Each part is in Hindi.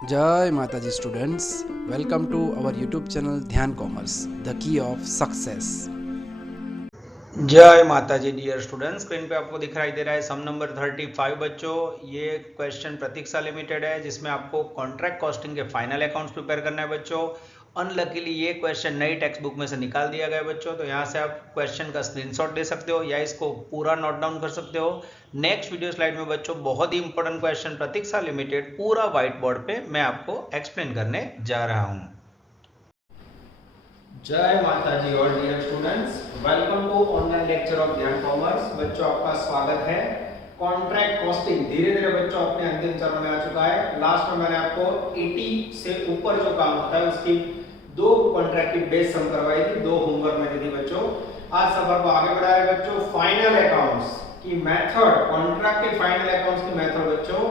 जय माता जी students, welcome to our YouTube channel Dhyan commerce, the key of success. जय माता जी डियर स्टूडेंट्स, स्क्रीन पे आपको दिखाई दे रहा है सम नंबर 35 बच्चों। ये क्वेश्चन प्रतीक्षा लिमिटेड है जिसमें आपको कॉन्ट्रैक्ट कॉस्टिंग के फाइनल अकाउंट्स प्रिपेयर करना है बच्चों। अनलकीली ये क्वेश्चन नई टेक्स्ट बुक में से निकाल दिया गया है बच्चों, तो यहाँ से आप क्वेश्चन का स्क्रीनशॉट दे सकते हो या इसको पूरा नोट डाउन कर सकते हो। नेक्स्ट वीडियो स्लाइड में बच्चों बहुत ही इंपॉर्टेंट क्वेश्चन प्रतीक्षा लिमिटेड पूरा व्हाइट बोर्ड पे मैं आपको एक्सप्लेन करने जा रहा हूँ। जय माता जी और dear students, welcome to online lecture of Dhyan commerce. बच्चों आपका स्वागत है। कॉन्ट्रैक्ट कॉस्टिंग धीरे धीरे बच्चों अपने अंतिम चरण में आ चुका है। लास्ट में मैंने आपको 80 से ऊपर जो काम होता है उसकी दो कॉन्ट्रैक्ट की बेस सम करवाई थी, दो होमवर्क में दी बच्चों। आज सफर को आगे बढ़ाया बच्चों। फाइनल अकाउंट्स की मेथड, कॉन्ट्रैक्ट के फाइनल अकाउंट्स की मेथड बच्चों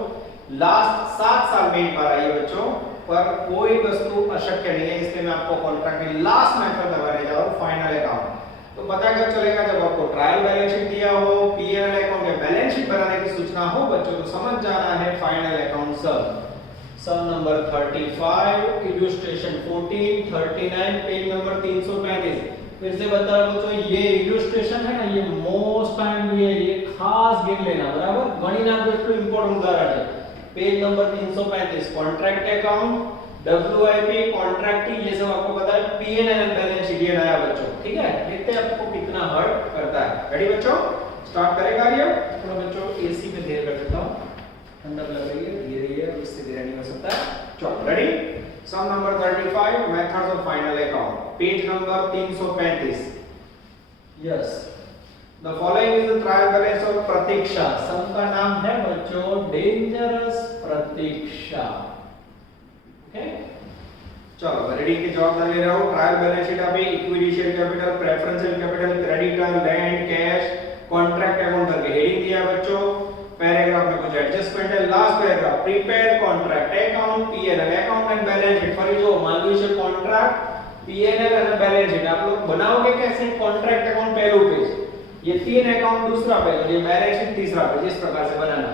लास्ट 7 साल में एक बार आई है बच्चों, पर कोई वस्तु अशक्य नहीं है, इसलिए मैं आपको कॉन्ट्रैक्ट की लास्ट मेथड बताने जा रहा हूं, फाइनल अकाउंट। तो पता कब चलेगा? जब आपको ट्रायल बैलेंस शीट दिया हो, पीएनएल अकाउंट या बैलेंस शीट बनाने की सूचना हो बच्चों, तो समझ जाना है final account sum number 35, illustration 14, 39, page number 335। फिर से बता रहा बच्चों, ये इलस्ट्रेशन है ना, ये मोस्ट टाइम ये खास गिन लेना, बराबर। गणित का एक इंपॉर्टेंट उदाहरण है, page number 335, contract account, WIP, contract, ये सब आपको पता है। पीएनएल बैलेंस शीट ये नया बच्चों, ठीक है। देखते हैं आपको कितना हर्ट करता है। रेडी बच्चों, स्टार्ट करें कार्य। थोड़ा बच्चों एसी पे धीरे कर देता हूं, ठंडक लग रही है, धीरे है, इससे धीरे नहीं हो सकता। चलो ready. Sum number 35, methods of final account, page number 335। Yes, The following is the trial balance of Pratiksha. Sum का नाम है बच्चों डेंजरस प्रतीक्षा। ओके, चलो रीडिंग की जवाब ले रहा हूं। ट्रायल बैलेंस शीट पे equity share capital, preferential capital, creditor, land, cash, contract account करके हेडिंग दिया बच्चों। पैराग्राफ में कुछ एडजस्टमेंट है। Last paragraph, prepaid contract account, PNL account and balance sheet for जो मान लीजिए contract, PNL and balance sheet आप लोग बनाओगे कैसे? कॉन्ट्रैक्ट अकाउंट पहला पेज, ये 3 अकाउंट दूसरा पेज, ये बैलेंस शीट तीसरा पेज, इस प्रकार से बनाना।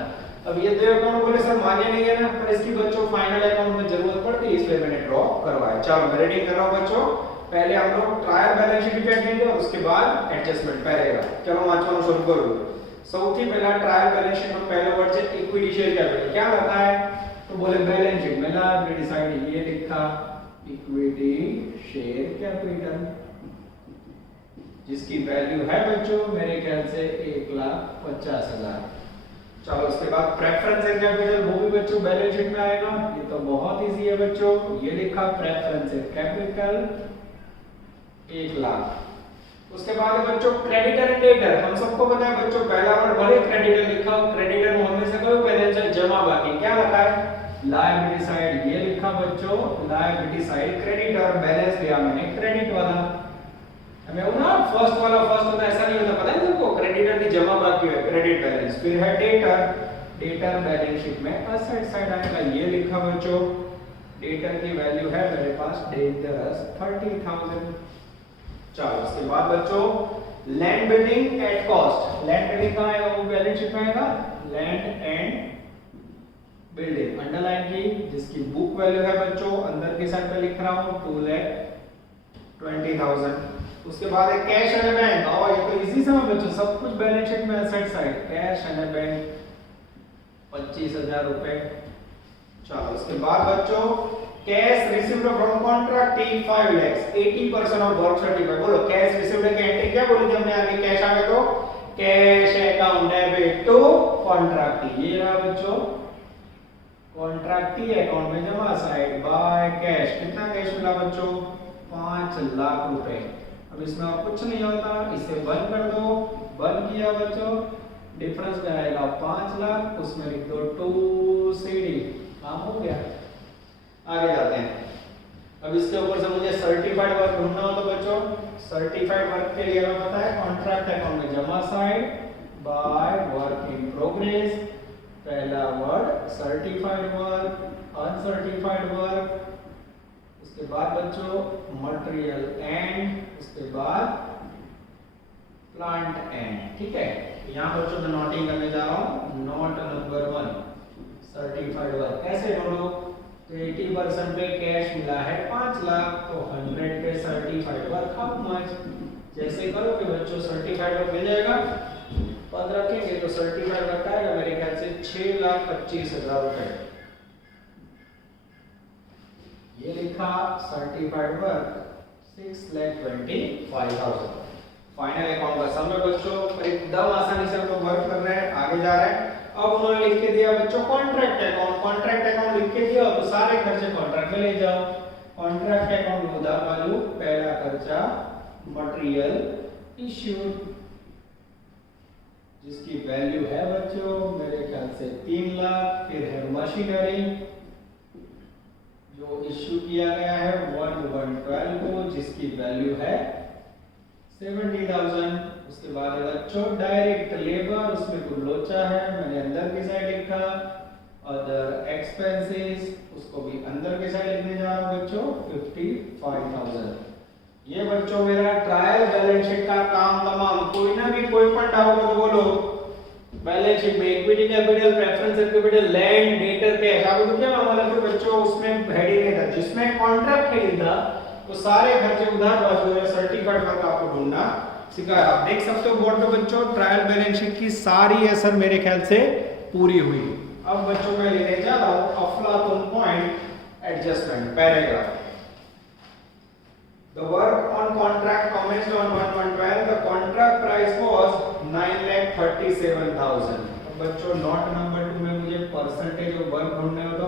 अब ये दो अकाउंट बोले सर मान्य नहीं है ना, पर इसकी बच्चों फाइनल अकाउंट में जरूरत पड़ती है, इसलिए मैंने ड्रॉ करवाया। चलो मैं रीडिंग कर रहा हूं बच्चों। पहले हम लोग ट्रायल बैलेंस शीट पे देंगे और उसके बाद एडजस्टमेंट पैरेग्राफ। चलो वाचन शुरू करो। સૌથી પહેલા ટ્રાયલ બેલેન્સ શીટ માં પહેલો વર્ડ છે ઇક્વિટી શેર કેપિટલ। क्या रहता है? तो बोले बैलेंस शीट में लायबिलिटी साइड ये लिखा इक्विटी शेयर कैपिटल, जिसकी वैल्यू है बच्चों मेरे ख्याल से 1,50,000। चलो उसके बाद प्रेफरेंशियल कैपिटल, वो भी बच्चों बैलेंस शीट में आएगा। ये तो बहुत इजी है बच्चों, ये लिखा प्रेफरेंशियल कैपिटल 1,00,000। उसके बाद बच्चों क्रेडिटर एंड डेटर, हम सबको पता है बच्चों पहला वर्ड भले क्रेडिटर लिखा हो, क्रेडिटर में हमेशा कोई बैलेंस है जमा बाकी, क्या लिखा है? लायबिलिटी साइड ये लिखा बच्चों, लायबिलिटी साइड क्रेडिटर, बैलेंस दिया मैंने क्रेडिट वाला। हमें वो ना फर्स्ट वाला फर्स्ट होता ऐसा नहीं होता, पता है तुमको? क्रेडिटर की जमा बाकी है, क्रेडिट बैलेंस। फिर है डेटर, डेटर बैलेंस शीट में असेट साइड आएगा, ये लिखा बच्चों। डेटर की वैल्यू है मेरे पास डेंजरस 30,000। चलो उसके बाद बच्चों land building at cost, land building कहां है? वो बैलेंस शीट में आएगा, लैंड एंड बिल्डिंग अंडरलाइन की, जिसकी बुक वैल्यू है बच्चों अंदर की साइड पे लिख रहा हूं 2,20,000। उसके बाद है कैश एंड बैंक, और ये तो इजी सा बच्चों, सब कुछ बैलेंस शीट में asset side, cash and bank 25,000 रुपए। चलो उसके बाद बच्चों cash received from contract 5 lakhs, 80% of work certified. बोलो कैश रिसीव्ड की एंट्री क्या बोली थी हमने? आगे कैश आवे तो cash account debit to contract, ये रहा बच्चों कॉन्ट्रैक्टी अकाउंट में जमा साइड बाय कैश। कितना कैश मिला बच्चों? 5 लाख रुपए। अब इसमें और कुछ नहीं होता, इसे बंद कर दो। बंद किया बच्चों, डिफरेंस में आएगा 5 लाख, उसमें लिख दो 2 CD, काम हो गया। आगे जाते हैं। अब इसके ऊपर से मुझे सर्टिफाइड वर्क ढूंढना हो तो बच्चों सर्टिफाइड वर्क के लिए हमें पता है कॉन्ट्रैक्ट अकाउंट में जमा side by work in progress, पहला word certified work, uncertified work, उसके बाद बच्चों मटेरियल एंड, उसके बाद प्लांट एंड। ठीक है, यहां बच्चों मैं नोटिंग करने जा रहा हूं। नोट नंबर 1 सर्टिफाइड वर्क कैसे ढूंढो? 80% पे कैश मिला है 5 लाख, तो 100 पे सर्टिफाइड वर्क हाउ मच। जैसे करोगे बच्चों सर्टिफाइड वर्क मिल जाएगा, पद रखेंगे तो सर्टिफाइड वर्क आएगा मेरे ख्याल से 6,25,000 रुपए। ये लिखा सर्टिफाइड वर्क 6,25,000। फाइनल अकाउंट का सम है बच्चों, पर एकदम आसानी से हम लोग वर्क कर रहे हैं, आगे जा रहे हैं। अब उन्होंने लिख के दिया बच्चों कॉन्ट्रैक्ट अकाउंट, कॉन्ट्रैक्ट अकाउंट लिख के दिया तो सारे खर्चे कॉन्ट्रैक्ट में ले जाओ। कॉन्ट्रैक्ट अकाउंट में उधार वालू पहला खर्चा मटेरियल इश्यूड, जिसकी वैल्यू है बच्चों मेरे ख्याल से 3 लाख। फिर है मशीनरी जो इश्यू किया गया है 1/12 को, जिसकी वैल्यू है 70,000। उसके बाद है बच्चों डायरेक्ट लेबर, उसमें कुछ लोचा है, मैंने अंदर की साइड लिखा। अदर एक्सपेंसेस उसको भी अंदर की साइड लिखने जा रहा हूं बच्चों 55,000। ये बच्चों मेरा ट्रायल बैलेंस शीट का काम तमाम। कोई ना भी कोई पण डाउट हो तो बोलो। बैलेंस शीट में equity capital, preference capital, land, debtor cash, आप तो क्या हमारा तो बच्चों उसमें हेडिंग नहीं था, जिसमें कॉन्ट्रैक्ट हेडिंग था तो सारे खर्चे उधार बाजू है सर्टिफाइड वर्क आपको ढूंढना सिखाया। आप देख सकते हो बोर्ड पे बच्चों ट्रायल बैलेंस शीट की सारी असर मेरे ख्याल से पूरी हुई। अब बच्चों मैं लेने जा रहा हूं अफलातून point adjustment paragraph. The work on contract commenced on 1/12. The contract price was 9,37,000. अब बच्चों नोट नंबर 2 में मुझे परसेंटेज ऑफ वर्क ढूंढना हो तो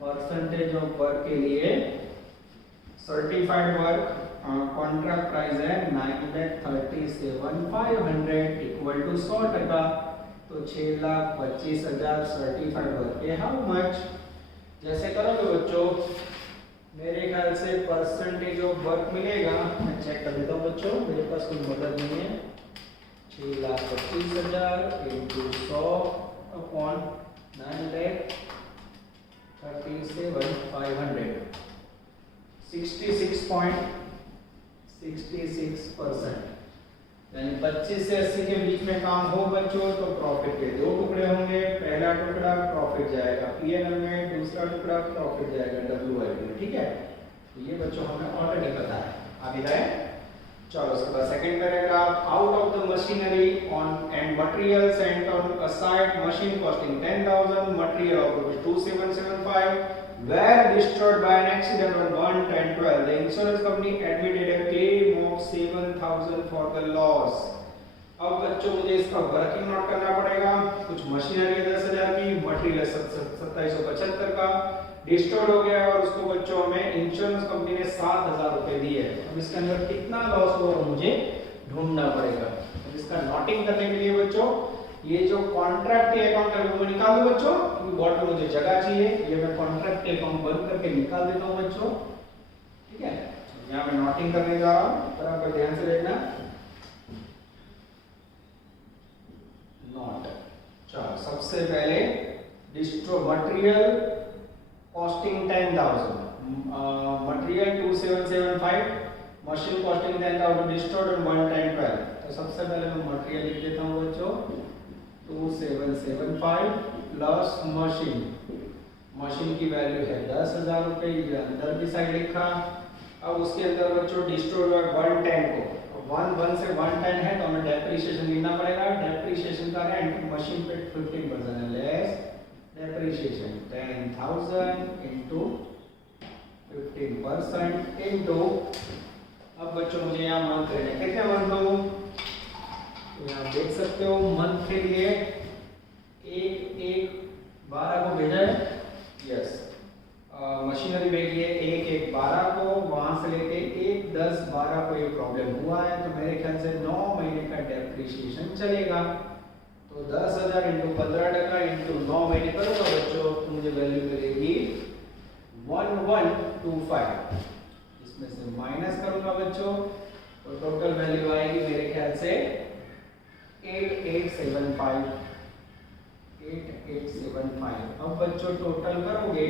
परसेंटेज ऑफ वर्क के लिए सर्टिफाइड वर्क कॉन्ट्रैक्ट प्राइस है 9,37,500 इक्वल टू 100%, तो 6,25,000 सर्टिफाइड वर्क के हाउ मच। जैसे करोगे बच्चों मेरे ख्याल से परसेंटेज ऑफ वर्क मिलेगा, मैं चेक कर लेता हूँ बच्चों, मेरे पास कोई मदद नहीं है। 6,25,000 into 100 upon 9,37,500 66.66%, यानी 25 से 80 के बीच में काम हो बच्चों तो प्रॉफिट के दो टुकड़े होंगे। पहला टुकड़ा प्रॉफिट जाएगा पीएनएल में, दूसरा टुकड़ा प्रॉफिट जाएगा डब्ल्यूआईपी में। ठीक है, तो ये बच्चों हमें ऑलरेडी पता है। आगे जाए, चलो उसका second paragraph. Out of the machinery on and material Saint on a site machine costing 10,000, material of 2,775 were destroyed by an accident on 1/10/12. The insurance company admitted a claim of 7,000 for the loss. अब बच्चों मुझे इसका वर्किंग नोट करना पड़ेगा। कुछ मशीनरी 10,000 की, मटेरियल 2775 का डिस्ट्रॉयड हो गया और उसको बच्चों हमें इंश्योरेंस कंपनी ने 7,000 रुपए दिए। अब इसके अंदर कितना लॉस हुआ मुझे ढूंढना पड़ेगा। अब इसका नोटिंग करने के लिए बच्चों ये जो कॉन्ट्रैक्ट के अकाउंट है वो निकाल दो बच्चों, क्योंकि बोर्ड में मुझे जगह चाहिए। ये मैं कॉन्ट्रैक्ट के अकाउंट बंद करके निकाल देता हूं बच्चों। ठीक है, यहां मैं नोटिंग करने जा रहा हूं, बराबर ध्यान से देखना। नोट, चलो सबसे पहले distro material costing 10,000, material 2,775, machine costing 10,000, destroyed on 1/10/12। तो सबसे पहले मैं मटेरियल लिख देता हूं बच्चों 2,775 प्लस मशीन की वैल्यू है 10,000 रुपए, ये अंदर की साइड लिखा। अब उसके अंदर बच्चों डिस्ट्रॉयड 110 को 1 से 110 है तो हमें डेप्रिसिएशन लेना पड़ेगा। डेप्रिसिएशन का रेंट मशीन पे 15% है, लेस डेप्रिसिएशन 10,000 into 15% into, अब बच्चों मुझे यहाँ मंथ लेने कितने मंथ हो, तो यहाँ देख सकते हो मंथ के लिए 1/1/12 को भेजा है। यस, मशीनरी भेजी है 1/1/12 को, वहां से लेके 1/10/12 को ये प्रॉब्लम हुआ है, तो मेरे ख्याल से 9 महीने का डेप्रिसिएशन चलेगा। तो 10,000 into 15% into 9 महीने करूंगा बच्चों तो मुझे वैल्यू मिलेगी 1125। इसमें से माइनस करूंगा बच्चों तो टोटल वैल्यू आएगी मेरे ख्याल से 8875। अब बच्चों टोटल करोगे,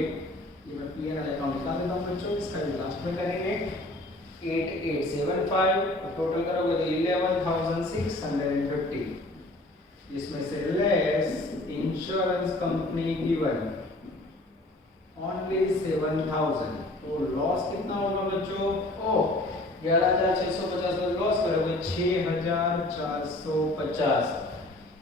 ये मैं पीएनएल अकाउंट निकाल देता हूं बच्चों, इसका लास्ट में करेंगे 8875 और टोटल करोगे तो 11,650, इसमें से less insurance company given only 7000। तो लॉस कितना होगा बच्चों? ओह 11650 में लॉस करोगे 6450।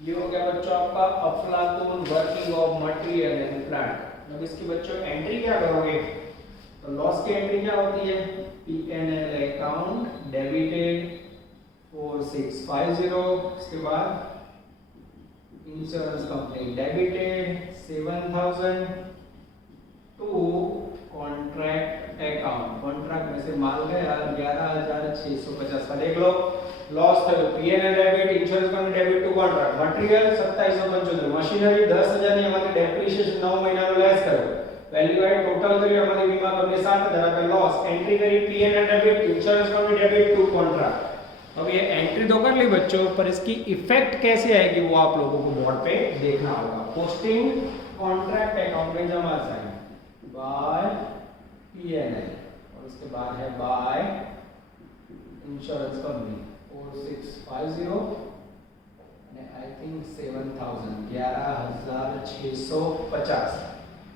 ये हो गया बच्चों आपका अफलातून working of material and plant. अब इसकी बच्चों एंट्री क्या करोगे? तो लॉस की एंट्री क्या होती है? P&L account debited 4650। इसके बाद insurance company debited 7000 to contract account. Contract में से माल गया 11650 का। देख लो लॉस थयो P&L debit, insurance company debit to contract, material 2775, machinery 10000 ની એમાંથી ડેપ્રિસિએશન 9 મહિનાનો લેસ કરો, વેલ્યુ એડ ટોટલ કર્યું એમાંથી વીમા કંપની 7000 આપે लॉस, एंट्री करी P&L debit, insurance company debit to contract. अब ये एंट्री तो कर ली बच्चों, पर इसकी इफेक्ट कैसे आएगी वो आप लोगों को बोर्ड पे देखना होगा। पोस्टिंग कॉन्ट्रैक्ट अकाउंट में जमा साइन बाय P&L और उसके बाद है बाय इंश्योरेंस कंपनी 4650 અને आई थिंक 7000 11650।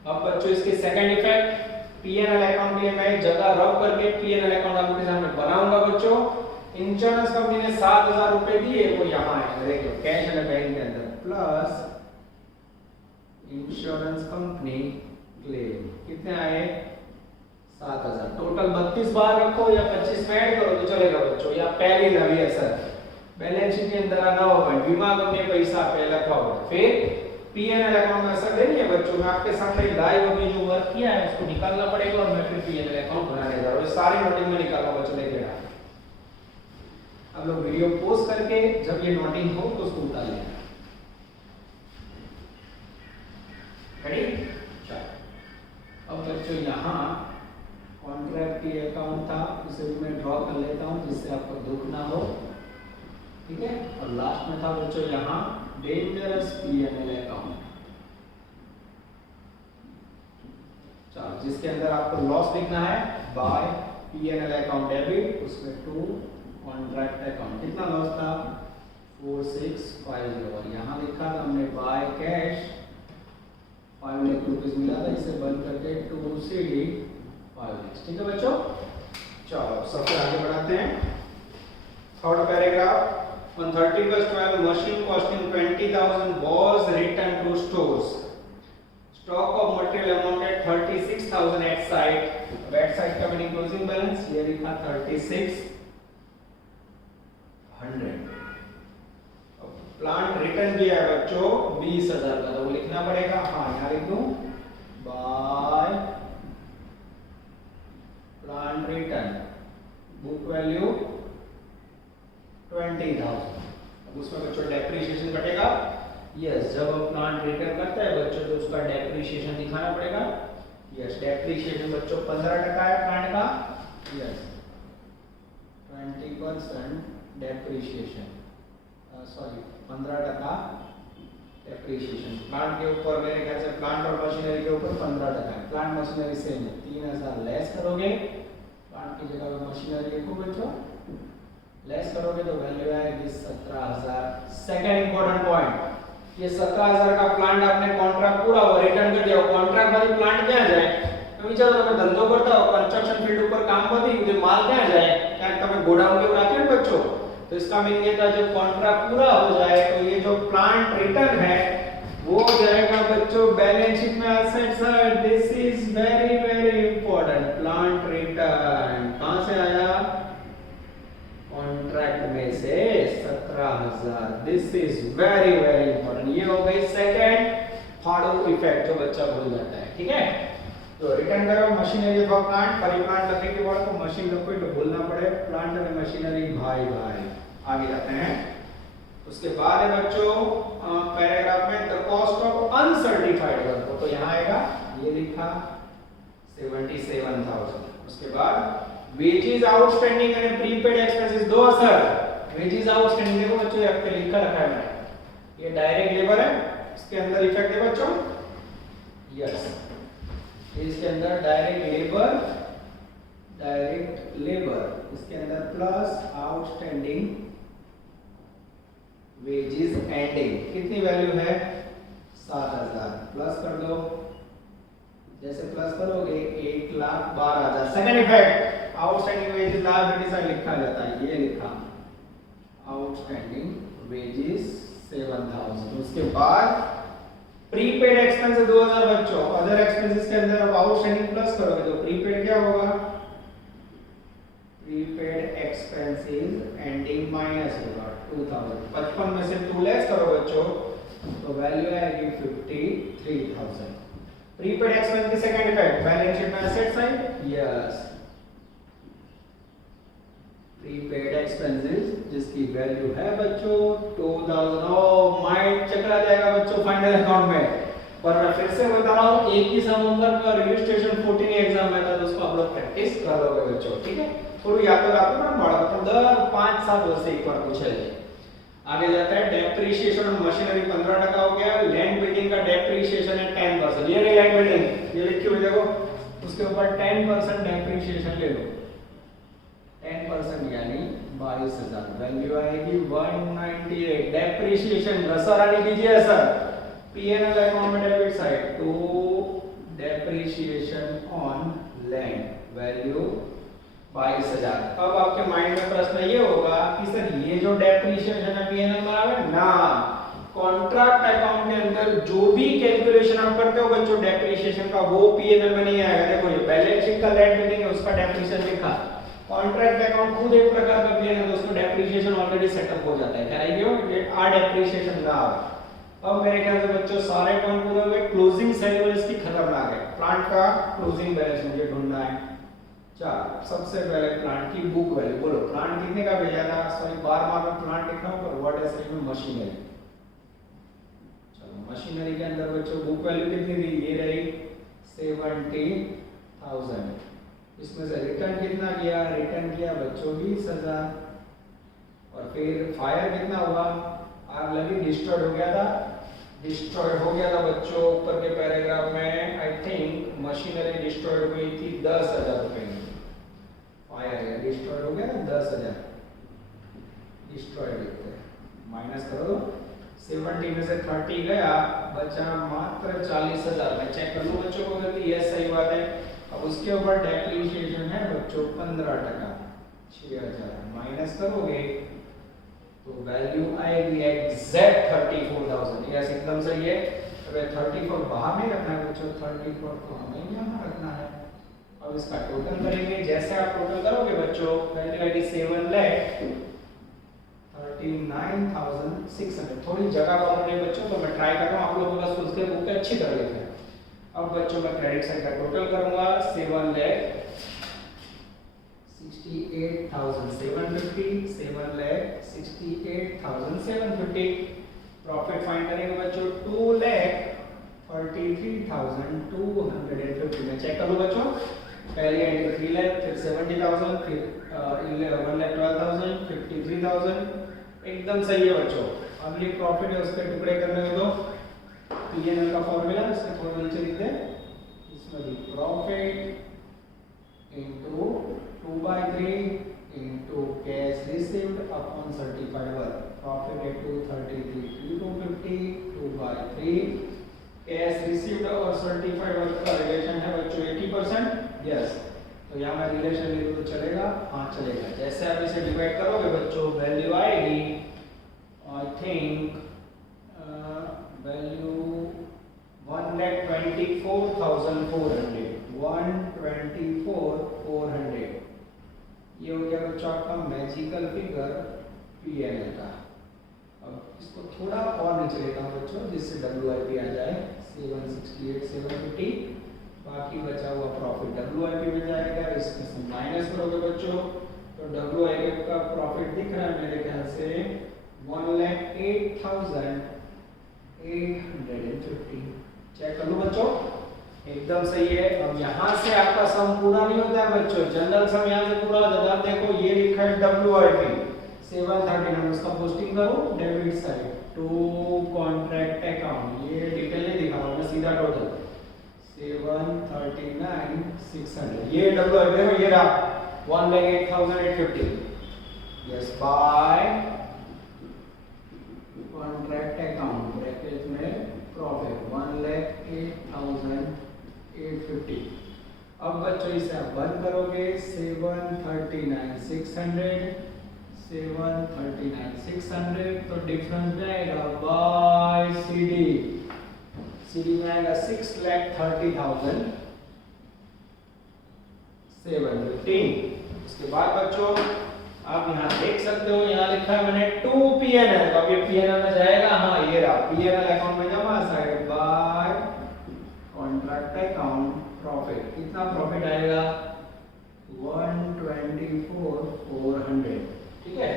अब बच्चों इसकी सेकंड इफेक्ट P&L अकाउंट में मैं जगह रब करके P&L अकाउंट आपके सामने बनाऊंगा बच्चों। इंश्योरेंस कंपनी ने 7000 रुपए दिए वो यहां है, देखो कैश है बैंक के अंदर, प्लस इंश्योरेंस कंपनी क्लेम कितने आए 7000। टोटल 32 बार रखो या 25 में ऐड करो तो चलेगा बच्चों, या पहली नवी असर बैलेंस शीट के अंदर ना होगा, बीमा कंपनी पैसा पहले रखा होगा, फिर P&L अकाउंट में असर देनी है बच्चों। मैं आपके सामने लाइव अभी जो वर्क किया है उसको निकालना पड़ेगा और मैं फिर P&L अकाउंट बनाने जा रहा हूं। ये सारी नोटिंग में निकालना बच्चों, देखिएगा आप लोग वीडियो पॉज करके जब ये नोटिंग हो तो उसको उतार लेना। रेडी? अब बच्चों यहाँ कॉन्ट्रैक्ट की अकाउंट था, उसे भी मैं ड्रॉ कर लेता हूँ जिससे आपको दुख ना हो, ठीक है। और लास्ट में था बच्चों यहाँ डेंजरस P&L अकाउंट, चलो जिसके अंदर आपको लॉस लिखना है बाय P&L अकाउंट डेबिट, उसमें टू कॉन्ट्रैक्ट अकाउंट। कितना लॉस था 4650 और यहाँ लिखा था हमने बाय कैश 5 लाख रुपीस मिला था, इसे बंद करके 2CD 5 लाख। ठीक है बच्चों, चलो सबसे आगे बढ़ाते हैं। Third paragraph, on 31/12 machine costing 20,000 was returned to stores. Stock of material amounted 36,000 at site. At site का मैंने closing balance ये लिखा 3600। प्लांट रिटर्न किया है बच्चों 20,000 का, तो वो लिखना पड़ेगा, हाँ यहाँ लिख दूं bye plant return book value 20,000। अब उसमें बच्चों डेप्रिसिएशन कटेगा। यस, जब हम प्लांट रिटर्न करते हैं बच्चों तो उसका डेप्रिसिएशन दिखाना पड़ेगा। यस, डेप्रिसिएशन बच्चों 15% है प्लांट का। Yes 20% depreciation, sorry 15% depreciation. Plant के ऊपर मेरे ख्याल से प्लांट और मशीनरी के ऊपर 15% है। प्लांट मशीनरी सेम है, 3000 लेस करोगे, प्लांट की जगह पे मशीनरी लिखो बच्चों, लेस करोगे तो वैल्यू आएगी 17,000। सेकंड इंपॉर्टेंट पॉइंट, ये 17,000 का प्लांट आपने कॉन्ट्रैक्ट पूरा हुआ रिटर्न कर दिया, कॉन्ट्रैक्ट वाली प्लांट क्या जाए तो विचार તમે ધંધો કરતા હો कंस्ट्रक्शन फील्ड ऊपर काम पड़ी तो माल क्या जाए क्या તમે गोडाउन के ऊपर आते हैं बच्चों। तो इसका मीनिंग ये था जब कॉन्ट्रैक्ट पूरा हो जाए तो ये जो प्लांट रिटर्न है वो जाएगा बच्चों बैलेंस शीट में asset side. This is very very important, plant return कहां से आया कॉन्ट्रैक्ट में से 17,000। This is very very important. ये हो गई सेकंड फाड़ो इफेक्ट जो बच्चा भूल जाता है, ठीक है। तो रिटर्न करो मशीनरी ऑफ प्लांट, परी प्लांट लगे के बाद तो मशीन लगे तो भूलना पड़े, प्लांट और मशीनरी भाई भाई। आगे जाते हैं, उसके बाद है बच्चों पैराग्राफ में the cost of uncertified work, तो यहां आएगा ये लिखा 77,000। उसके बाद wages outstanding and prepaid expenses दो असर। वेजेस आउटस्टैंडिंग देखो बच्चों ये आपके लिखा रखा है मैंने, ये डायरेक्ट लेबर है, इसके अंदर इफेक्ट है बच्चों। यस, इसके अंदर डायरेक्ट लेबर, इसके अंदर प्लस आउटस्टैंडिंग वेजेस एंडिंग, कितनी वैल्यू है 7,000, प्लस कर दो जैसे प्लस करोगे 1,12,000। Second effect, outstanding wages liability side लिखा जाता है, ये लिखा आउटस्टैंडिंग वेजेस 7,000। उसके बाद प्रीपेड एक्सपेंस 2,000 बच्चों। अदर एक्सपेंसेस के अंदर अब आउटस्टैंडिंग प्लस करोगे तो प्रीपेड क्या होगा, प्रीपेड एक्सपेंसेस एंडिंग माइनस होगा 2,000। 55 में से 2 लेस करो बच्चों तो वैल्यू आएगी 53,000। प्रीपेड एक्सपेंस की सेकंड इफेक्ट, बैलेंस शीट में asset side, yes prepaid expenses जिसकी वैल्यू है बच्चों 2,000। ओ माइंड चकरा जाएगा बच्चों फाइनल अकाउंट में। पर मैं फिर से बता रहा हूं, 21 नवंबर का रजिस्ट्रेशन 14 एग्जाम में था, तो उसको आप लोग प्रैक्टिस कर लोगे बच्चों, ठीक है। और याद तो रखो ना, बड़ा दर 5-7 वर्ष एक बार पूछा जाए। आगे जाता है डेप्रिसिएशन ऑफ मशीनरी 15% हो गया। लैंड बिल्डिंग का डेप्रिसिएशन है 10%। ये लैंड बिल्डिंग, ये लिखी हुई देखो, उसके ऊपर 10% डेप्रिसिएशन ले लो, 10% यानी 22,000। वैल्यू आएगी 198। डेप्रिसिएशन घसारानी कीजिए सर, पीएनएल अकाउंट में debit side to depreciation on land, value 22,000। अब आपके माइंड में प्रश्न ये होगा कि सर ये जो डेप्रिसिएशन है पीएनएल में आवे ना, कॉन्ट्रैक्ट अकाउंट के अंदर जो भी कैलकुलेशन आप करते हो बच्चों डेप्रिसिएशन का, वो पीएनएल में नहीं आएगा। देखो ये बैलेंस शीट का लैंड बिल्डिंग है, उसका डेप्रिसिएशन लिखा। कॉन्ट्रैक्ट अकाउंट खुद एक प्रकार का पीएनएल, उसमें डेप्रिसिएशन ऑलरेडी सेटअप हो जाता है। कराइए आ डेप्रिसिएशन ना आवे। अब मेरे ख्याल से बच्चों सारे पॉइंट पूरे हुए। क्लोजिंग सेल्स की खतरनाक है, प्लांट का क्लोजिंग बैलेंस मुझे ढूंढना है। चलो सबसे पहले प्लांट की बुक वैल्यू बोलो, प्लांट कितने का भेजा था? सॉरी बार-बार में प्लांट लिख रहा हूं, पर व्हाट इज में मशीनरी। चलो मशीनरी के अंदर बच्चों बुक वैल्यू कितनी थी? ये रही 70,000। इसमें से रिटर्न कितना किया? रिटर्न किया बच्चों 20,000। और फिर फायर कितना हुआ? आग लगी, डिस्ट्रॉयड हो गया था, डिस्ट्रॉयड हो गया था बच्चों। ऊपर के पैराग्राफ में आई थिंक मशीनरी डिस्ट्रॉयड हुई थी 10,000 रुपए की। फायर डिस्ट्रॉयड हो गया ना 10,000, डिस्ट्रॉयड लिखते हैं, माइनस करो तो 70 में से 30 गया, बचा मात्र 40,000। मैं चेक कर लूं बच्चों को गलती, यस सही बात है। अब उसके ऊपर डेप्रिसिएशन है बच्चों 15%, 6,000 माइनस करोगे तो वैल्यू आएगी एग्जैक्ट 34,000। यस एकदम सही है। अब 34 बाहर नहीं रखना है बच्चों, 34 को हमें यहाँ रखना है। अब इसका टोटल करेंगे, जैसे आप टोटल करोगे बच्चों वैल्यू आएगी 7,39,600। थोड़ी जगह कम है बच्चों, तो मैं ट्राई कर रहा हूँ आप लोगों को बस उसके बुक पे अच्छी तरह लिखें। अब बच्चों मैं क्रेडिट साइड का टोटल करूंगा 7,68,750, 7,68,750। प्रॉफिट फाइंड करेंगे बच्चों 2,43,250 में। चेक कर लो बच्चों, पहली एंट्री 3 लाख, फिर 70,000, फिर 1,12,000, 53,000। एकदम सही है बच्चों। अगली प्रॉफिट है उसके टुकड़े करने में दो, पीएनएल का फॉर्मूला इसके थोड़ा नीचे लिख दे। इसमें भी profit into 2/3 into cash received upon certified work. Profit है 233,250 2/3 कैश रिसीव्ड और सर्टिफाइड वर्क का रिलेशन है बच्चों 80%। यस, तो यहाँ मैं रिलेशन लिखूं तो चलेगा? हाँ चलेगा। जैसे आप इसे डिवाइड करोगे बच्चों वैल्यू आएगी आई थिंक वैल्यू 1,24,400, 1,24,400। ये हो गया बच्चों आपका मैजिकल फिगर पीएनएल का। अब इसको थोड़ा और नीचे लेता हूँ बच्चों, जिससे WIP आ जाए 768,750। बाकी बचा हुआ प्रॉफिट WIP में जाएगा, इसमें से माइनस करोगे बच्चों तो WIP का प्रॉफिट दिख रहा है मेरे ख्याल से 1,08,850। चेक कर लो बच्चों, एकदम सही है। अब यहाँ से आपका सम पूरा नहीं होता है बच्चों, जनरल सम यहाँ से पूरा हो जाता है। देखो ये लिखा है WIP 739, उसका पोस्टिंग करो debit side to contract account. ये डिटेल नहीं दिखा रहा हूँ मैं, सीधा टोटल 739,600। ये WIP देखो ये रहा 1,08,850। Yes, by contract account bracket में प्रॉफिट 1,08,850 अब बच्चों इसे आप बंद करोगे 739,600 तो डिफरेंस में आएगा बाय सीडी में आएगा 6,30,715। उसके बाद बच्चों आप यहाँ देख सकते हो, यहाँ लिखा है मैंने 2 PNL, तो अब ये PNL में जाएगा, हाँ ये रहा PNL अकाउंट में जमा side bye contract account profit. कितना प्रॉफिट आएगा 124,400। ठीक है,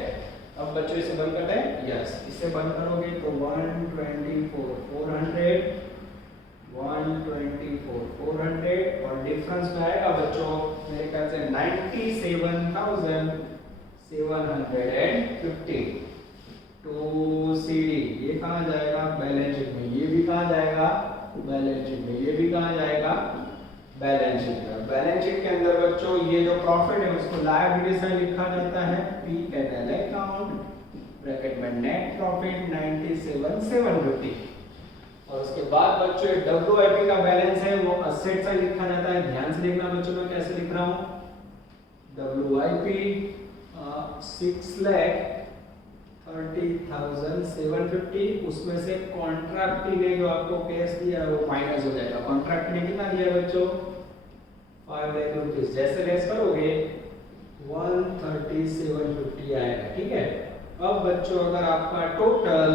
अब बच्चों इसे बंद करते हैं, यस इसे बंद करोगे तो 124,400 और डिफरेंस में आएगा बच्चों मेरे ख्याल से 97,750 टू CD। ये कहाँ जाएगा बैलेंस शीट में, ये भी कहाँ जाएगा बैलेंस शीट में, ये भी कहाँ जाएगा बैलेंस शीट में। बैलेंस शीट के अंदर बच्चों ये जो प्रॉफिट है उसको लायबिलिटी से लिखा जाता है P&L अकाउंट ब्रैकेट में नेट प्रॉफिट 97,750 और उसके बाद बच्चों WIP का बैलेंस है वो असेट से लिखा जाता है। ध्यान से देखना बच्चों, मैं कैसे लिख रहा हूँ WIP 6,30,750, उसमें से कॉन्ट्रैक्ट ने जो आपको कैश दिया है वो माइनस हो जाएगा। कॉन्ट्रैक्ट ने कितना दिया है बच्चों 5 लाख रुपीस, जैसे लेस करोगे 130,750 आएगा। ठीक है, अब बच्चों अगर आपका टोटल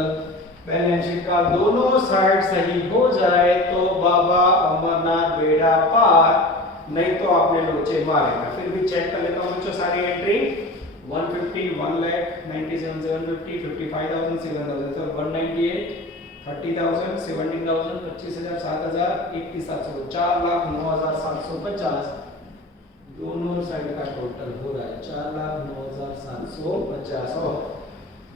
बैलेंस शीट का दोनों साइड सही हो जाए तो बाबा अमरनाथ बेड़ा पार, नहीं तो आपने लोचे मारेगा। फिर भी चेक कर लेता हूँ बच्चों सारी एंट्री 150, 1,97,750, 55,000, 7,000, 198, 30,000, 17,000, 25,000, 7,000, 21,700, 4,09,750 दोनों साइड का टोटल हो रहा है 4,09,750।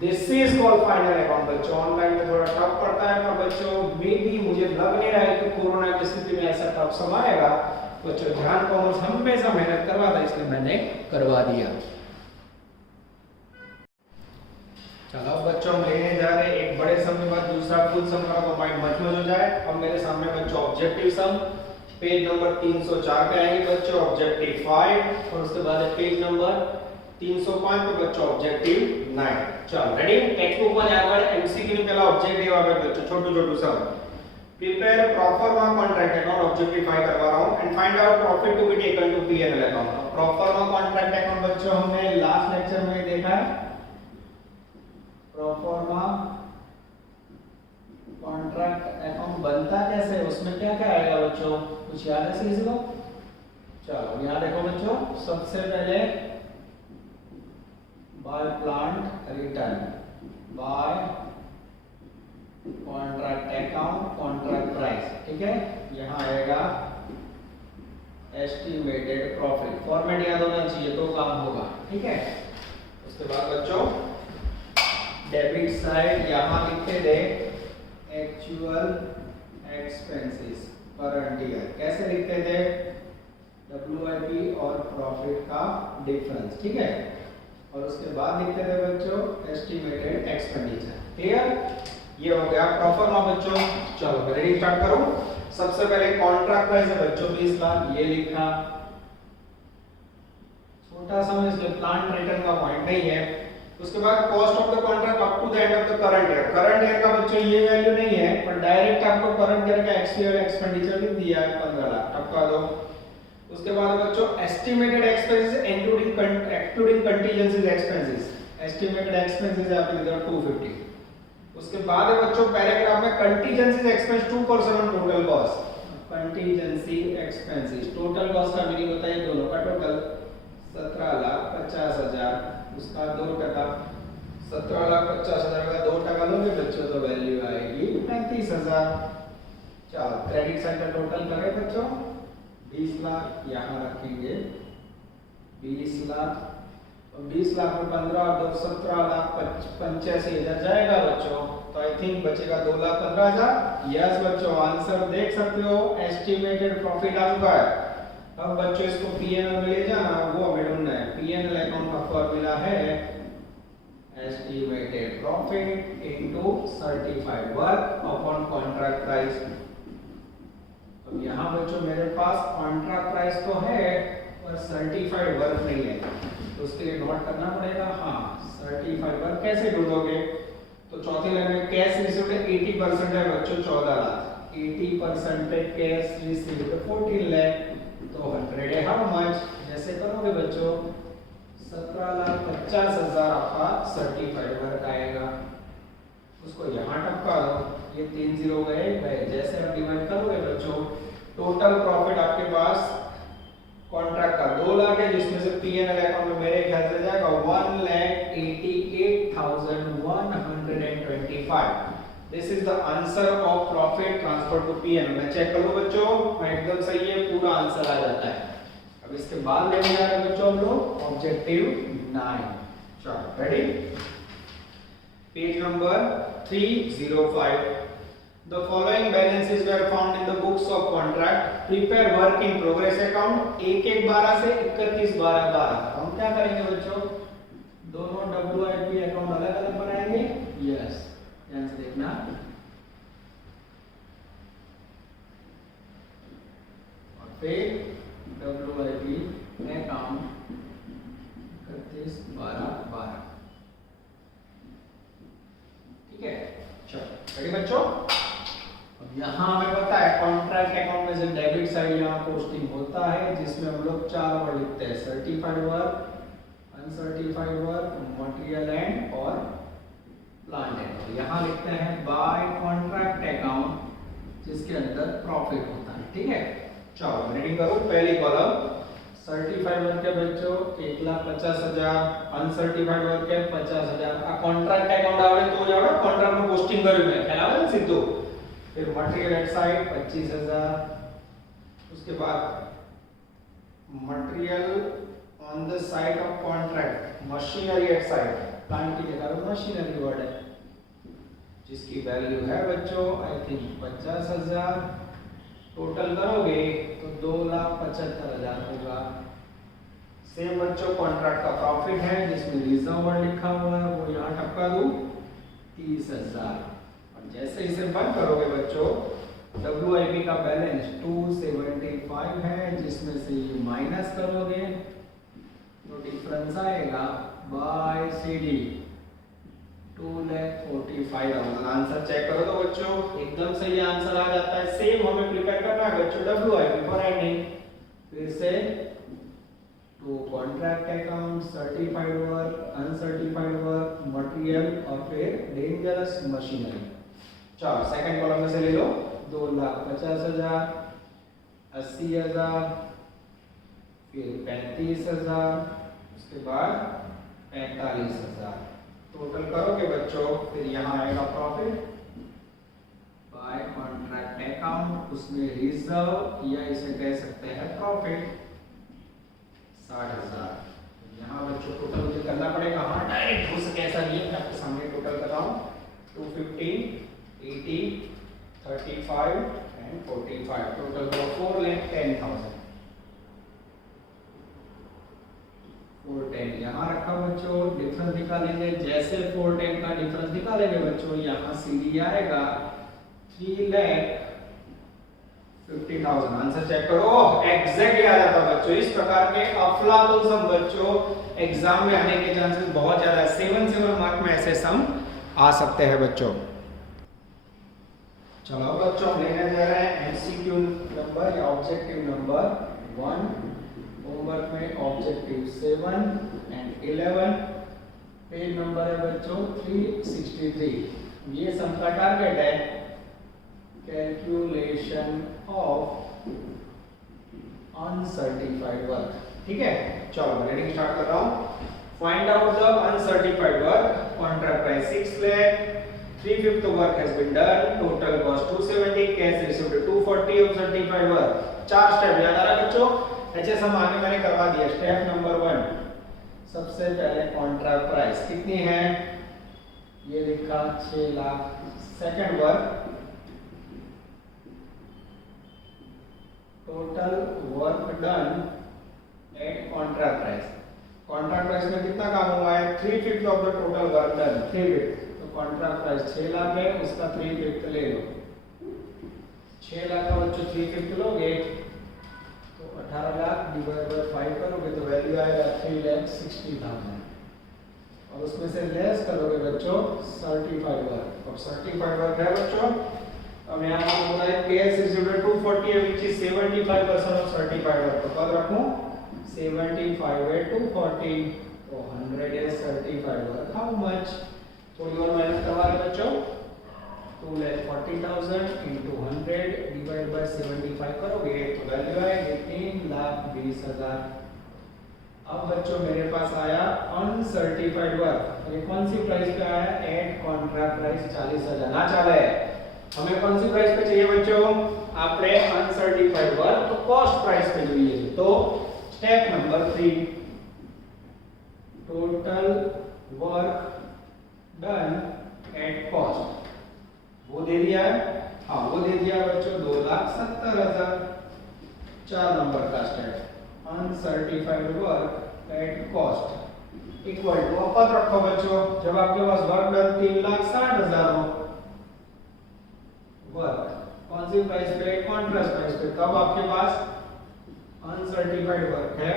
This is called final account. बच्चों ऑनलाइन में थोड़ा टफ पड़ता है, पर बच्चों मे भी मुझे लग नहीं रहा है कि कोरोना की स्थिति में ऐसा टफ समय आएगा। बच्चों ध्यान कॉमर्स हमेशा मेहनत करवाता है, इसलिए मैंने करवा दिया। चलो बच्चों हम लेने जा रहे हैं एक बड़े सम के बाद दूसरा फुल सम का कंबाइंड मच हो जाए। अब मेरे सामने बच्चों ऑब्जेक्टिव सम पेज नंबर 304 पे आएंगे बच्चों ऑब्जेक्टिव 5 और उसके बाद पेज नंबर 305 पे बच्चों ऑब्जेक्टिव 9। चलो रेडी, टेक्स्ट बुक में આગળ एमसीक्यू ની પહેલા ऑब्जेक्टिव આવે बच्चों छोटું sum. Prepare proforma contract account objective 5 करवा रहा हूं and find out profit to be taken to P&L account. Proforma contract account बच्चों हमने लास्ट लेक्चर में देखा है। प्रोफॉर्मा कॉन्ट्रैक्ट अकाउंट बनता कैसे, उसमें क्या क्या आएगा बच्चों, कुछ याद है किसी को? चलो यहाँ देखो बच्चों, सबसे पहले by plant return, by contract account, contract price. ठीक है, यहाँ आएगा एस्टिमेटेड प्रॉफिट। फॉर्मेट याद होना चाहिए तो काम होगा। ठीक है, उसके बाद बच्चों डेबिट साइड यहाँ लिखते थे एक्चुअल एक्सपेंसेस करंट ईयर। कैसे लिखते थे WIP और प्रॉफिट का डिफरेंस। ठीक है, और उसके बाद लिखते थे बच्चों एस्टिमेटेड एक्सपेंडिचर। क्लियर, ये हो गया प्रोफॉर्मा बच्चों। चलो रेडी स्टार्ट करो। सबसे पहले कॉन्ट्रैक्ट प्राइस है बच्चों 20 लाख, ये लिखा छोटा सा इसलिए प्लांट रिटर्न का पॉइंट नहीं है। उसके बाद cost of the contract up to the end of the current year. Current year का बच्चों ये वैल्यू नहीं है, पर डायरेक्ट आपको करंट ईयर का एक्चुअल एक्सपेंडिचर भी दिया है 15 लाख, टपका दो। उसके बाद बच्चों estimated expenses including contingency expenses. Estimated expenses है आपके इधर 250। उसके बाद है बच्चों पैराग्राफ में contingency expense 2% on total cost. Contingency expenses total cost का मीनिंग होता है दोनों का टोटल 17,50,000, उसका 2%। 17,50,000 का 2% लोगे बच्चों तो वैल्यू आएगी 35,000। चलो क्रेडिट साइड का टोटल करें बच्चों 20 लाख, यहाँ रखेंगे 20 लाख, और 20 लाख में 15 और 2 17,85,000 इधर जाएगा बच्चों, तो आई थिंक बचेगा 2,15,000। यस बच्चों, आंसर देख सकते हो, एस्टिमेटेड प्रॉफिट आ चुका है। अब बच्चों इसको P&L में ले जाना, वो हमें ढूंढना है। P&L अकाउंट का फॉर्मूला है estimated profit into certified work upon contract price. अब यहाँ बच्चों मेरे पास कॉन्ट्रैक्ट प्राइस तो है पर सर्टिफाइड वर्क नहीं है, तो उसके लिए नोट करना पड़ेगा। हाँ, सर्टिफाइड वर्क कैसे ढूंढोगे? तो चौथी लाइन में कैश रिसीव्ड 80% है बच्चों 14 लाख, 80% पे कैश रिसीव्ड 14 लाख, तो 100 है हाउ मच? जैसे करोगे बच्चों 17,50,000 आपका सर्टिफाइड वर्क आएगा। उसको यहाँ टपका दो, ये 3 0 गए। जैसे आप डिवाइड करोगे बच्चों, टोटल प्रॉफिट आपके पास कॉन्ट्रैक्ट का 2 लाख है, जिसमें से पीएनएल अकाउंट में मेरे ख्याल से जाएगा 1,88,125। This is the answer of profit transfer to PNL. मैं चेक करूं बच्चों, एकदम सही है, पूरा आंसर आ जाता है। अब इसके बाद लेने जा रहे हैं बच्चों हम लोग ऑब्जेक्टिव 9। चलो ready, page number 305। The following balances were found in the books of contract. Prepare work in progress account 1/1/12 से 31/12/12। हम क्या करेंगे बच्चों? दोनों WIP अकाउंट अलग अलग बनाएंगे। यस, ध्यान से देखना। और फिर WIP अकाउंट 31/12/12। ठीक है, चलो रेडी बच्चों। यहाँ हमें पता है कॉन्ट्रैक्ट अकाउंट में से डेबिट साइड यहाँ पोस्टिंग होता है, जिसमें हम लोग 4 वर्ड लिखते हैं, certified work, uncertified work, material and और प्लांट एंड। यहाँ लिखते हैं बाय कॉन्ट्रैक्ट अकाउंट, जिसके अंदर प्रॉफिट होता है। ठीक है, चलो रीडिंग करो। पहली कॉलम सर्टिफाइड वर्क के बच्चों 1,50,000, अनसर्टिफाइड वर्क है 50,000। आ कॉन्ट्रैक्ट अकाउंट आवड़े तो जावड़े कॉन्ट्रैक्ट में पोस्टिंग કર્યું મેં, ખ્યાલ આવે ને સીધો। फिर मटेरियल एट साइड 25,000, उसके बाद material on the side of contract, machinery at side, plant की जगह मशीनरी वर्ड है, जिसकी वैल्यू है बच्चों आई थिंक 50,000। टोटल करोगे तो 2,75,000 होगा। सेम बच्चों कॉन्ट्रैक्ट का प्रॉफिट है, जिसमें रिजर्व वर्ड लिखा हुआ है, वो यहाँ टपका दूं 30,000। जैसे इसे बंद करोगे बच्चों, WIP का बैलेंस 275 है, जिसमें से ये माइनस करोगे तो डिफरेंस आएगा बाय CD 2,45,000। आंसर चेक करो तो बच्चों एकदम सही आंसर आ जाता है। सेम हमें प्रिपेयर करना है बच्चों WIP फॉर एंडिंग। फिर से तो contract account, certified work, uncertified work, material और फिर डेंजरस मशीनरी। चलो सेकंड कॉलम में से ले लो 2,50,000, 80,000, फिर 35,000, उसके बाद 45,000। टोटल करोगे बच्चों, फिर यहाँ आएगा प्रॉफिट बाय कॉन्ट्रैक्ट अकाउंट, उसमें रिजर्व या इसे कह सकते हैं प्रॉफिट 60,000। यहाँ बच्चों टोटल मुझे करना पड़ेगा। हाँ, डायरेक्ट हो सके ऐसा नहीं है, मैं आपके सामने टोटल कर रहा हूँ। 250, 80, 35 एंड 45। टोटल करो 4,10,000। 410 यहाँ रखा बच्चों। डिफरेंस निकालेंगे, जैसे 410 का डिफरेंस निकालेंगे बच्चों, यहाँ CD आएगा 3,50,000। आंसर चेक करो, एग्जैक्टली आ जाता बच्चों। इस प्रकार के अफलातून बच्चों एग्जाम में आने के चांसेस बहुत ज्यादा है। 7 मार्क में ऐसे सम आ सकते हैं बच्चों। चलो बच्चों हम लेने जा रहे हैं MCQ नंबर या ऑब्जेक्टिव नंबर 1। होमवर्क में ऑब्जेक्टिव 7 एंड 11। पेज नंबर है बच्चों 363। ये सम का टारगेट है कैलकुलेशन ऑफ अनसर्टिफाइड वर्क। ठीक है, चलो रीडिंग स्टार्ट कर रहा हूं। Find out the uncertified work. Contract price 6 lakh, 3/5 work has been done, total cost 270, cash received 240 of certified work. 4 step याद आ रहा है बच्चों? ऐसे सम आगे मैंने करवा दिया। स्टेप नंबर 1, सबसे पहले कॉन्ट्रैक्ट प्राइस कितनी है, ये लिखा 6 lakh. Second work, total work done at contract price. Contract price में कितना काम हुआ है? 3/5 of the total work done, 3/5। तो कॉन्ट्रैक्ट प्राइस 6 लाख है, उसका 3/5 ले लो। 6 लाख का बच्चों 350 लोगे तो 18 लाख डिवाइड बाय 5 करोगे तो वैल्यू आएगा 3,60,000 और उसमें से लेस करोगे बच्चों सर्टिफाइड वर्क। अब सर्टिफाइड वर्क है बच्चों, अब यहाँ पर बोला है कैश रिसीव्ड 240 है which is 75% of certified work. तो कब रखूं 75 है 240 तो 100 है सर्टिफाइड वर्क। How much? थोड़ी और मेहनत करवा रहे बच्चों, 2,40,000 into 100 डिवाइड बाय 75 करोगे तो वैल्यू आएगी 3,20,000। अब बच्चों मेरे पास आया अनसर्टिफाइड वर्क, ये कौन सी प्राइस पे आया? एट कॉन्ट्रैक्ट प्राइस 40,000 ना चाले। हमें कौन सी प्राइस पे चाहिए बच्चों? आपने अनसर्टिफाइड वर्क तो कॉस्ट प्राइस पे चाहिए। तो step number 3 total work done at cost वो दे दिया है। हाँ वो दे दिया बच्चों 2,70,000। 4 नंबर का step uncertified work at cost equal to अपन रखो बच्चों, जब आपके पास वर्क डन 3,60,000 हो, वर्क कौन सी प्राइस पे? कॉन्ट्रास्ट प्राइस पे, तब आपके पास अनसर्टिफाइड वर्क है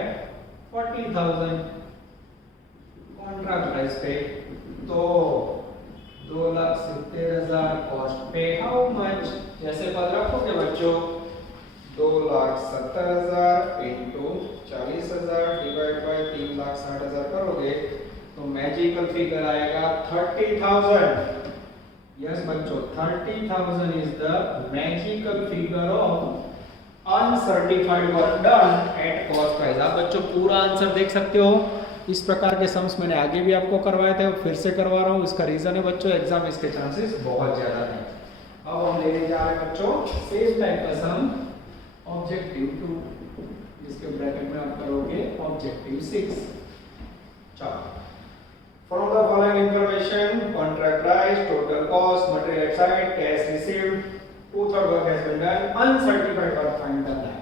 40,000 कॉन्ट्रैक्ट प्राइस पे, तो 2,70,000 कॉस्ट पे हाउ मच? जैसे पद रखोगे बच्चों 2,70,000 into 40,000 डिवाइड बाय 3,60,000 करोगे तो मैजिकल फिगर आएगा 30,000। यस बच्चों 30,000 is the magical figure of uncertified work done at cost price. आप बच्चों पूरा आंसर देख सकते हो। इस प्रकार के सम्स मैंने आगे भी आपको करवाए थे, फिर से करवा रहा हूँ। इसका रीजन है बच्चों एग्जाम इसके चांसेस बहुत ज्यादा है। अब हम लेने जा रहे हैं बच्चों सेम टाइप का सम ऑब्जेक्टिव 2, जिसके ब्रैकेट में आप करोगे ऑब्जेक्टिव 6। चलो from the following information contract price, total cost, material at site, cash received, 2/3 work has been done, uncertified work find करना है।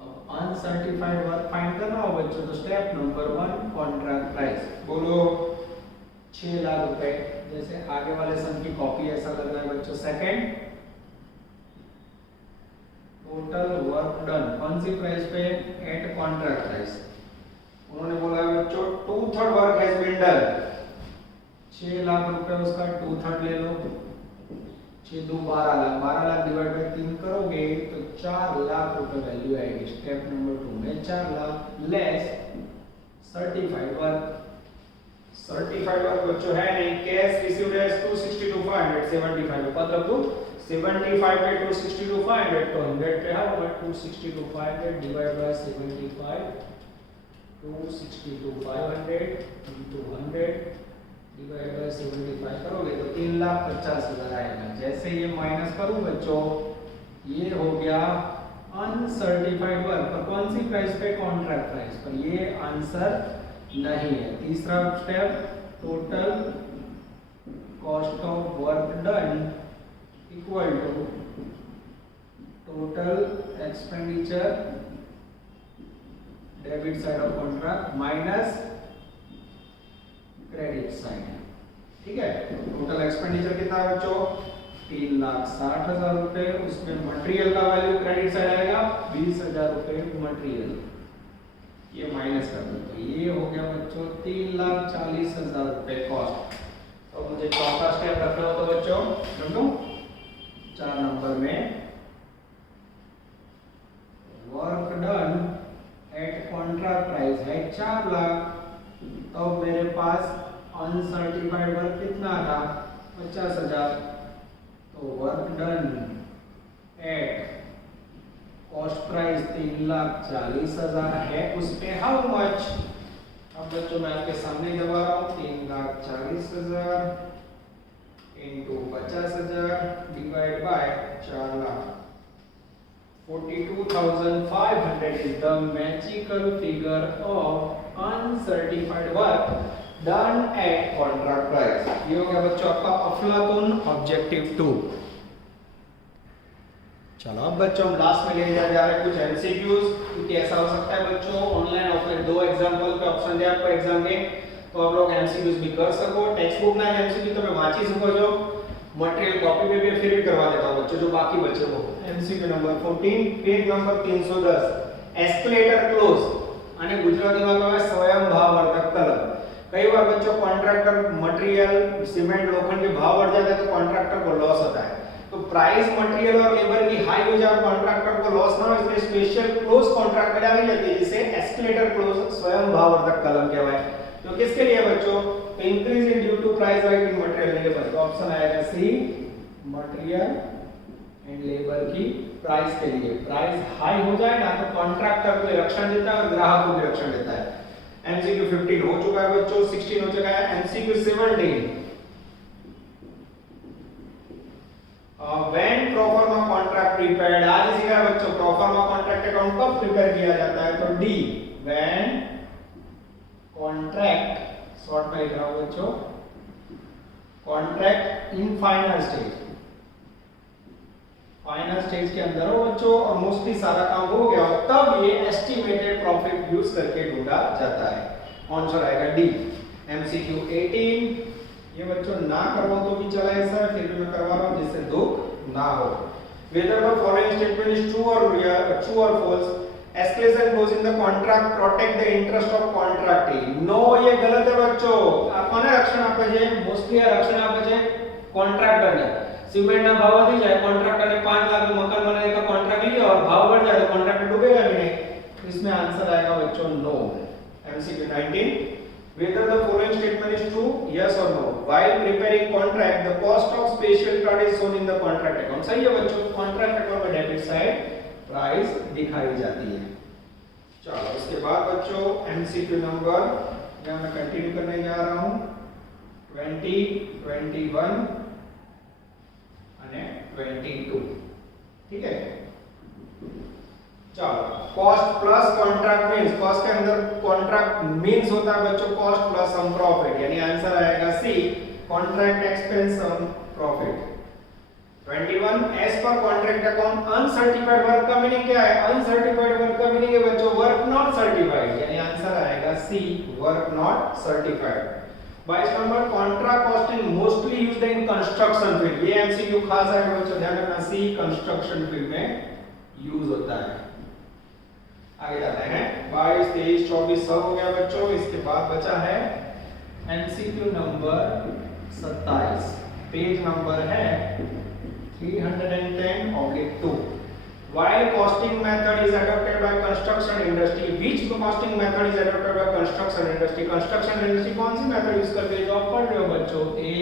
अब अनसर्टिफाइड वर्क फाइंड करना हो बच्चों तो स्टेप नंबर 1 कॉन्ट्रैक्ट प्राइस बोलो 6 लाख रुपए। जैसे आगे वाले सम की कॉपी ऐसा लग रहा है बच्चों। सेकंड टोटल वर्क डन कौन सी प्राइस पे? At contract price. उन्होंने बोला है बच्चों 2/3 work has been done, 6 lakh रुपए उसका 2/3 ले लो, 6 2 12 लाख, 12 लाख डिवाइड बाय 3 करोगे तो 4 लाख रुपए वैल्यू आएगी। स्टेप नंबर 2 में 4 lakh less certified work. Certified work बच्चों है नहीं, कैश रिसीव्ड है 262,500 75 पद रखो 75 पे 262,500 तो 100 पे how much? 262,500 divide by 75 262,500 into 100 divide by 75 करोगे तो 3,50,000 आएगा। जैसे ये माइनस करूं बच्चों ये हो गया अनसर्टिफाइड वर्क पर कौन सी प्राइस पे? कॉन्ट्रैक्ट प्राइस पर। ये आंसर नहीं है। तीसरा step total cost of work done equal to total expenditure debit side of contract minus credit side. ठीक है, टोटल एक्सपेंडिचर कितना है बच्चों? 3,60,000 रुपए। उसमें मटेरियल का वैल्यू क्रेडिट साइड आएगा 20,000 रुपए मटेरियल, ये माइनस कर दो तो ये हो गया बच्चों 3,40,000 रुपए कॉस्ट। तो मुझे चौथा स्टेप रखना हो तो बच्चों समझो 4 नंबर में work done at contract price है 4 लाख, तो मेरे पास अनसर्टिफाइड वर्क कितना था? 50,000। तो work done at cost price 3,40,000 है, उस पे हाउ मच? अब बच्चों मैं आपके सामने दबा रहा हूँ 3,40,000 into 50,000 divide by 4 lakh 42,500 is the magical figure of uncertified work done at contract price। ये हो गया बच्चों आपका अफलातून ऑब्जेक्टिव 2। चलो अब बच्चों हम लास्ट में ले जा रहे हैं कुछ एमसीक्यूज, क्योंकि ऐसा हो सकता है बच्चों ऑनलाइन ऑफलाइन 2 एग्जांपल पे ऑप्शन दे आपको एग्जाम में, तो आप लोग एमसीक्यूज भी कर सको। टेक्स्ट बुक ना एमसीक्यू તમે વાંચી શકો છો, मटेरियल कॉपी में भी फिर भी करवा देता हूं बच्चों, जो बाकी बचे वो। MCQ number 14 page number 310 escalator close અને ગુજરાતીમાં કહેવાય સ્વયંભાવર્ધક કલમ। कई बार बच्चों कॉन्ट्रैक्टर मटेरियल सीमेंट लोखंड के भाव बढ़ जाते हैं तो कॉन्ट्रैक्टर को लॉस होता है, तो प्राइस मटेरियल और लेबर की हाई हो जाए कॉन्ट्रैक्टर को लॉस ना हो इसलिए स्पेशल क्लोज कॉन्ट्रैक्ट में डाली जाती है जिसे एस्केलेटर क्लोज स्वयंभाववर्धक कलम कहवाय। तो किसके लिए बच्चों? तो increase in due to price rise in material labour, तो ऑप्शन आएगा सी मटेरियल एंड लेबर की प्राइस के लिए। प्राइस हाई हो जाए ना तो कॉन्ट्रैक्टर को रक्षण देता है और ग्राहक को भी रक्षण देता है। एमसीक्यू 15 हो चुका है बच्चों, 16 हो चुका है। MCQ 17 when proforma contract prepared, आज सीखा है बच्चों प्रोफार्मा कॉन्ट्रैक्ट अकाउंट कब प्रिपेयर किया जाता है, तो डी व्हेन कॉन्ट्रैक्ट, शॉर्ट में लिख रहा हूं बच्चों, contract in final stage, final stage के अंदर हो बच्चों और मोस्टली सारा काम हो गया हो तब ये एस्टिमेटेड प्रॉफिट यूज करके ढूंढा जाता है। आंसर आएगा डी। एमसीक्यू 18 ये बच्चों ना करवाओ तो भी चला ऐसा है, फिर भी मैं करवा रहा हूं जिससे दुख ना हो। Whether the following statement is true और false, escalation clause in the contract protect the interest of contractee. No, ये गलत है बच्चों। आपने रक्षण आपे छे, मोस्टली रक्षण आपे छे कॉन्ट्रैक्टर ने। सीमेंट ना भाव वधी जाए, कॉन्ट्रैक्टर ने 5 लाख में मकान बनाने का कॉन्ट्रैक्ट लिया और भाव बढ़ जाए तो कॉन्ट्रैक्टर डूबेगा भी नहीं, तो इसमें आंसर आएगा बच्चों no. MCQ 19 whether the following statement is true, yes or no, while preparing contract the cost of special card is shown in the contract account। सही है बच्चों, कॉन्ट्रैक्ट अकाउंट में डेबिट साइड प्राइस दिखाई जाती है। चलो इसके बाद बच्चों एमसीक्यू नंबर यहां मैं कंटिन्यू करने जा रहा हूं 20, 21 22, ठीक है। चलो cost plus contract means, cost के अंदर कॉन्ट्रैक्ट मींस होता है बच्चों कॉस्ट प्लस सम प्रॉफिट, यानी आंसर आएगा C contract expense some profit. 21 as per contract account uncertified work का मीनिंग क्या है? अनसर्टिफाइड वर्क का मीनिंग है बच्चों वर्क नॉट सर्टिफाइड, यानी आंसर आएगा C work not certified. 22 number contract costing mostly used in construction field, ये एमसीक्यू खास है बच्चों, ध्यान रखना सी कंस्ट्रक्शन फील्ड में यूज होता है। आगे जाते हैं 22, 23, 24 सब हो गया बच्चों। इसके बाद बचा है एमसीक्यू नंबर 27, पेज नंबर है 310/2। While costing method is adopted by construction industry, which costing method is adopted by construction industry? construction industry कौन सी मेथड यूज करती है? जॉब पढ़ रहे हो बच्चों, ए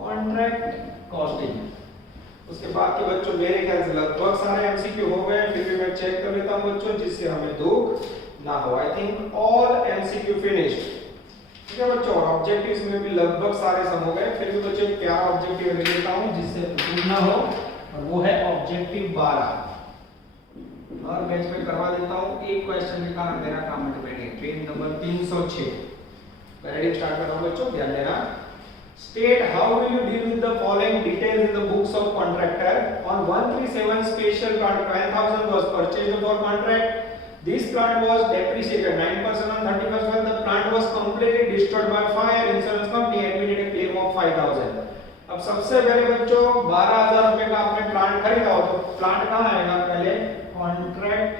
कॉन्ट्रैक्ट कॉस्टिंग। उसके बाद के बच्चों मेरे ख्याल से लगभग सारे एमसीक्यू हो गए, फिर भी मैं चेक कर लेता हूं बच्चों जिससे हमें दुख ना हो। I think all MCQ finished, ठीक है बच्चों। ऑब्जेक्टिव्स में भी लगभग सारे सम हो गए, फिर भी बच्चों क्या ऑब्जेक्टिव ले लेता हूं जिससे दुख ना हो, और वो है ऑब्जेक्टिव 12। और बेंच पे करवा देता हूं, एक क्वेश्चन के कारण मेरा काम अटक गया। पेज नंबर 306 पहले स्टार्ट कर रहा हूं बच्चों, ध्यान देना। State how will you deal with the following details in the books of contractor? On 137 special plant 10,000 was purchased for contract. This plant was depreciated 9% on 31st when the plant was completely destroyed by fire. Insurance company admitted a claim of 5,000. अब सबसे पहले बच्चों 12,000 रुपए का आपने प्लांट खरीदा हो तो प्लांट कहाँ आएगा? पहले कॉन्ट्रैक्ट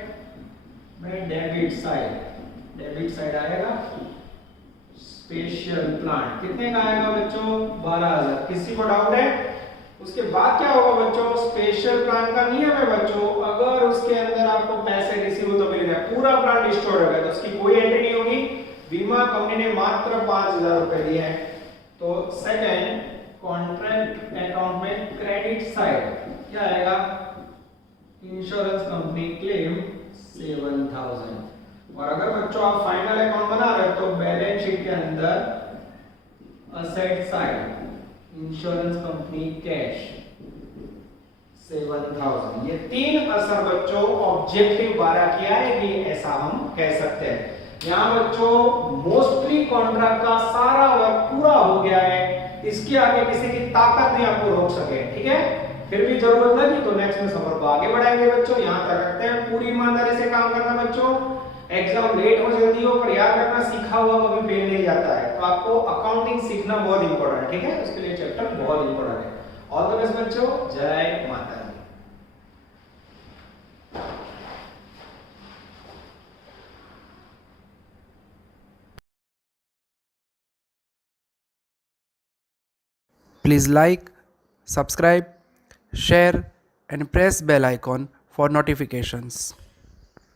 में डेबिट साइड आएगा। स्पेशल प्लांट कितने का आएगा बच्चों? 12,000। किसी को डाउट है? उसके बाद क्या होगा बच्चों? स्पेशल प्लांट का नियम है बच्चों, अगर उसके अंदर आपको पैसे रिसीव हो तो मिलेगा, पूरा प्लांट डिस्ट्रॉय हो गया तो उसकी कोई एंट्री नहीं होगी। बीमा कंपनी ने मात्र 5,000 रुपए दिए हैं। तो सेकंड कॉन्ट्रैक्ट अकाउंट में क्रेडिट साइड क्या आएगा? Insurance company claim 7,000। और अगर बच्चों आप फाइनल अकाउंट बना रहे हो तो बैलेंस शीट के अंदर asset side insurance company cash 7,000। ये तीन असर बच्चों ऑब्जेक्टिव 12 की आएगी, ऐसा हम कह सकते हैं। यहाँ बच्चों मोस्टली कॉन्ट्रैक्ट का सारा वर्क पूरा हो गया है, इसके आगे किसी की ताकत नहीं आपको रोक सके, ठीक है। फिर भी जरूरत लगी तो नेक्स्ट में सफर को आगे बढ़ाएंगे बच्चों। यहाँ तक रखते हैं, पूरी ईमानदारी से काम करना बच्चों। एग्जाम लेट हो जल्दी हो, पर याद रखना सीखा हुआ कभी फेल नहीं जाता है। तो आपको अकाउंटिंग सीखना बहुत इंपॉर्टेंट है, ठीक है, उसके लिए चैप्टर बहुत इंपॉर्टेंट है। ऑल द बेस्ट बच्चों, जय माता दी। Please like, subscribe, share and press bell icon for notifications.